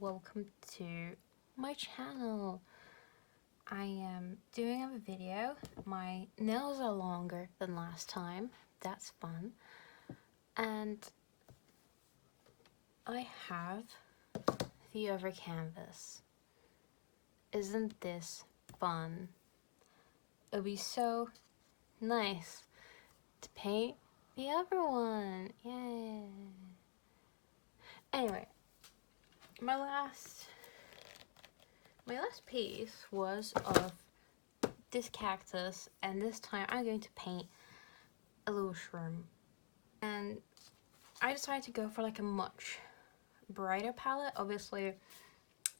welcome to my channel. I am doing a video. My nails are longer than last time. That's fun. And I have the other canvas. Isn't this fun? It'll be so nice to paint the other one. Yay! Anyway, my last piece was of this cactus, and this time I'm going to paint a little shroom. And I decided to go for like a much brighter palette. Obviously,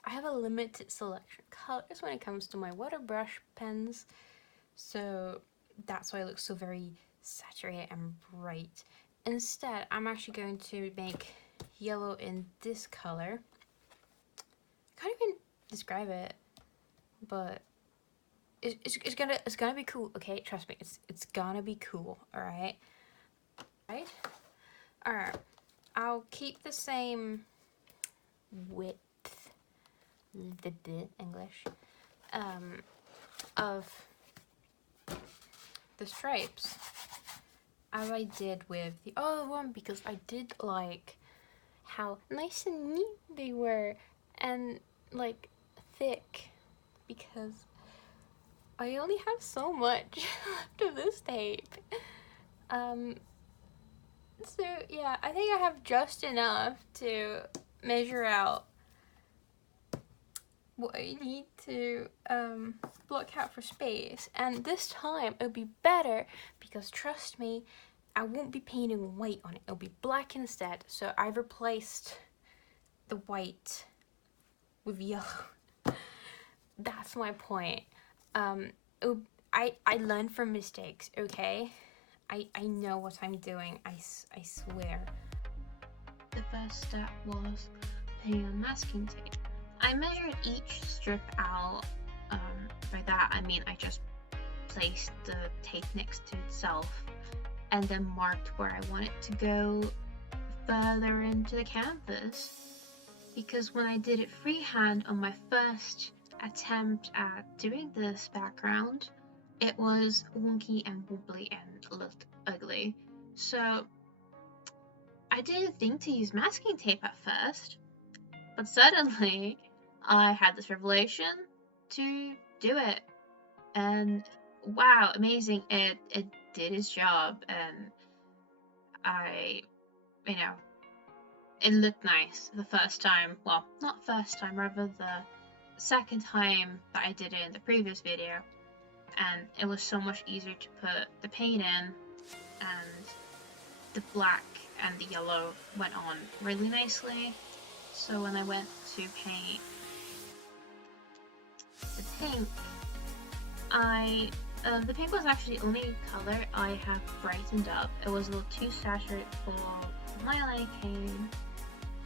I have a limited selection of colors when it comes to my water brush pens, so that's why it looks so very saturated and bright. Instead, I'm actually going to make yellow in this color. I can't even describe it, but it's gonna be cool. Okay, trust me, it's gonna be cool. All right. I'll keep the same width, the English, of the stripes as I did with the other one, because I did like how nice and neat they were and like thick, because I only have so much left of this tape. So yeah, I think I have just enough to measure out what I need to block out for space. And this time it'll be better because, trust me, I won't be painting white on it. It'll be black instead. So I replaced the white with yellow. That's my point. I learned from mistakes, okay? I know what I'm doing, I swear. The first step was putting on masking tape. I measured each strip out. By that I mean I just placed the tape next to itself and then marked where I want it to go further into the canvas. Because when I did it freehand on my first attempt at doing this background, it was wonky and wobbly and looked ugly. So I didn't think to use masking tape at first, but suddenly I had this revelation to do it. And wow, amazing, it did its job, and it looked nice the first time. Well, not first time, rather the second time that I did it in the previous video. And it was so much easier to put the paint in, and the black and the yellow went on really nicely. So when I went to paint the pink, the pink was actually the only color I have brightened up. It was a little too saturated for my liking,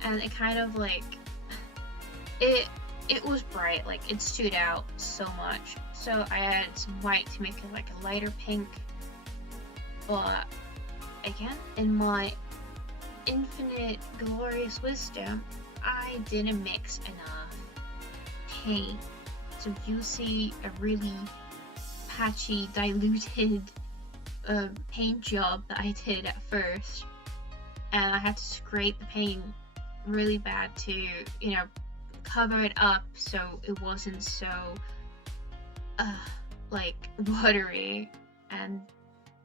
and it kind of like, it was bright, like it stood out so much. So I added some white to make it like a lighter pink, but again, in my infinite glorious wisdom, I didn't mix enough paint. So you see a really patchy, diluted paint job that I did at first, and I had to scrape the paint really bad to, cover it up so it wasn't so like watery. And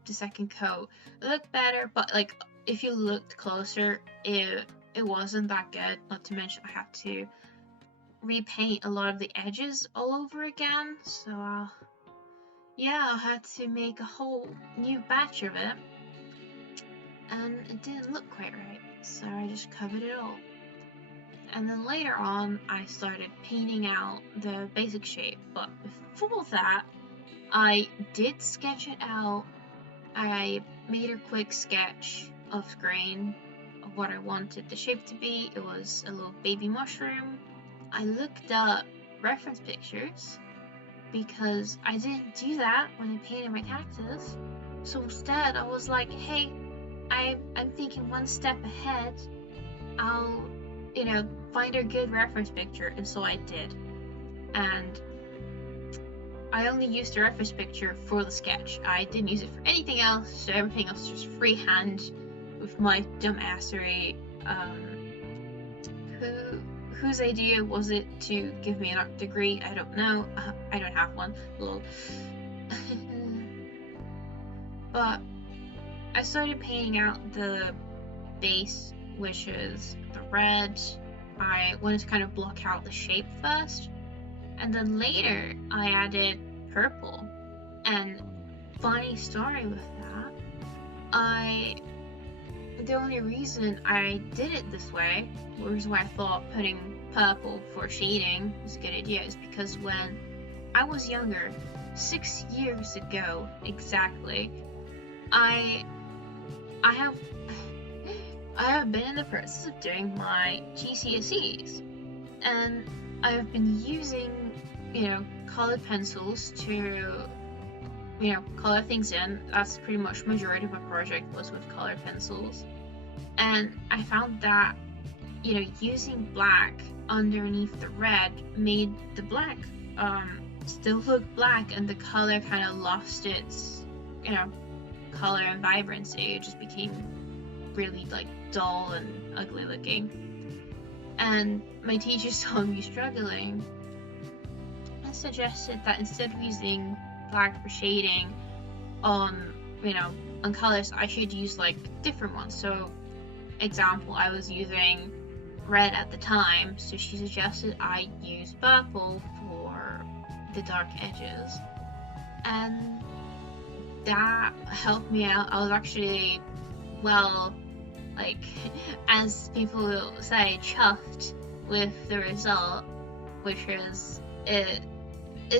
the second coat looked better, but like if you looked closer, it wasn't that good. Not to mention I had to repaint a lot of the edges all over again, so yeah, I had to make a whole new batch of it, and it didn't look quite right, so I just covered it all. And then later on, I started painting out the basic shape, but before that, I did sketch it out. I made a quick sketch off screen of what I wanted the shape to be. It was a little baby mushroom. I looked up reference pictures because I didn't do that when I painted my cactus. So instead, I was like, hey, I'm thinking one step ahead. I'll find a good reference picture, and so I did. And I only used the reference picture for the sketch. I didn't use it for anything else, so everything else was just freehand with my dumbassery. Whose idea was it to give me an art degree? I don't know. I don't have one. Lol. But I started painting out the base, which is the red. I wanted to kind of block out the shape first, and then later I added purple. And funny story with that, the only reason I did it this way, or reason why I thought putting purple for shading was a good idea, is because when I was younger, 6 years ago exactly, I have been in the process of doing my GCSEs, and I have been using, colored pencils to, color things in. That's pretty much majority of my project was with colored pencils. And I found that, using black underneath the red made the black still look black, and the color kind of lost its, color and vibrancy. It just became really like dull and ugly looking. And my teacher saw me struggling and suggested that instead of using black for shading on colors, I should use like different ones. So example, I was using red at the time, so she suggested I use purple for the dark edges, and that helped me out. I was actually, well, like, as people will say, chuffed with the result, which is it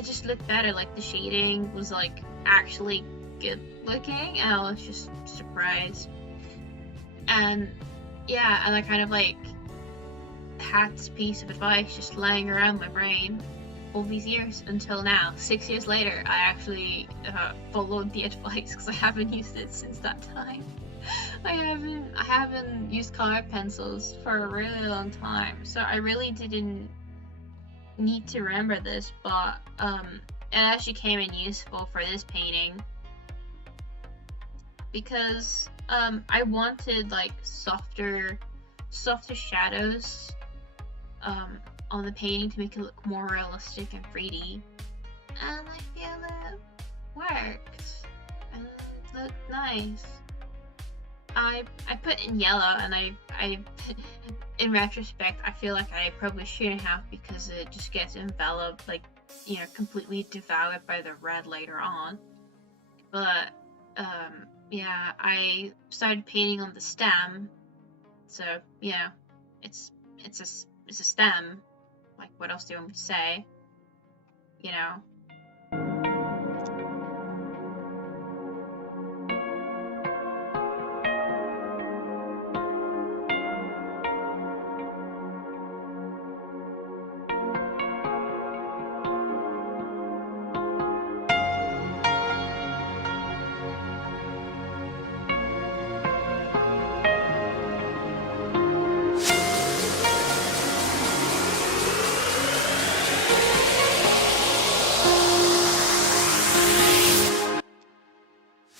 just looked better. Like, the shading was like actually good looking, and I was just surprised. And yeah, and I kind of like had this piece of advice just lying around my brain all these years until now. 6 years later, I actually followed the advice, because I haven't used it since that time. I haven't used colored pencils for a really long time, so I really didn't need to remember this, but it actually came in useful for this painting, because I wanted like softer shadows on the painting to make it look more realistic and 3D, and I feel it worked and it looked nice. I put in yellow, and I in retrospect I feel like I probably shouldn't have, because it just gets enveloped, like, completely devoured by the red later on. But yeah, I started painting on the stem, so it's a stem. Like, what else do you want me to say?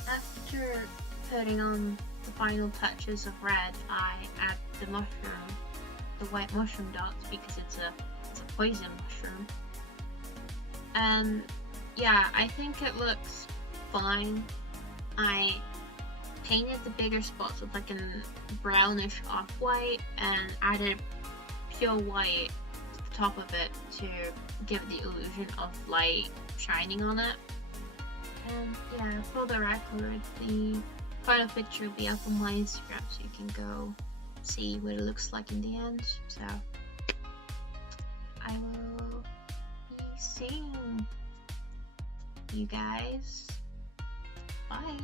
After putting on the final touches of red, I add the white mushroom dots, because it's a poison mushroom. And yeah, I think it looks fine. I painted the bigger spots with like a brownish off-white, and added pure white to the top of it to give the illusion of light shining on it. And yeah, for the record, the final picture will be up on my Instagram, so you can go see what it looks like in the end. So I will be seeing you guys. Bye.